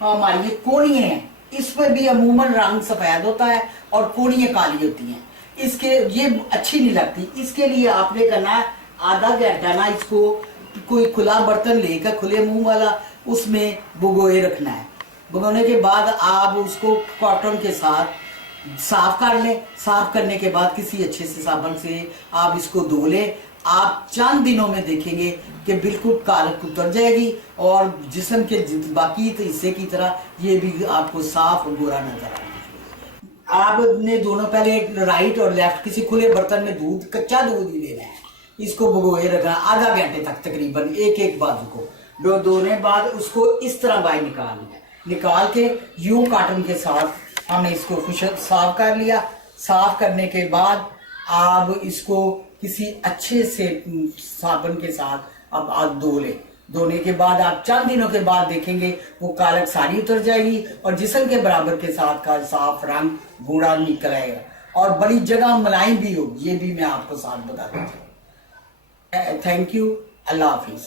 हमारी ये कोणियां हैं, इसमें भी अमूमन रंग सफेद होता है और कोणियां काली होती हैं। इसके ये अच्छी नहीं लगती। इसके लिए आपने करना है आधा घंटा ना इसको कोई खुला बर्तन लेकर खुले मुंह वाला उसमें भिगोए रखना है। भिगोने के बाद आप उसको कॉटन के साथ साफ कर लें। साफ करने के बाद किसी अच्छे से साबुन से आप इसको धो लें। आप चंद दिनों में देखेंगे कि बिल्कुल कालक उतर जाएगी और जिस्म के बाकी हिस्से की तरह ये भी आपको साफ और गोरा नजर आएगा। आपने दोनों पहले राइट और लेफ्ट किसी खुले बर्तन में दूध, कच्चा दूध ही लेना है। इसको भिगोए रखना आधा घंटे तक तकरीबन एक एक बाजू को। धोने बाद उसको इस तरह बाहर निकालना है। निकाल के यूं कॉटन के साथ हमने इसको खुशक साफ कर लिया। साफ करने के बाद आप इसको किसी अच्छे से साबुन के साथ अब आप धो लें। धोने के बाद आप चंद दिनों के बाद देखेंगे वो कालक सारी उतर जाएगी और जिस्म के बराबर के साथ का साफ रंग गूढ़ा निकल आएगा और बड़ी जगह मुलायम भी होगी। ये भी मैं आपको साथ बता दूंगा। Thank you. Allah Hafiz.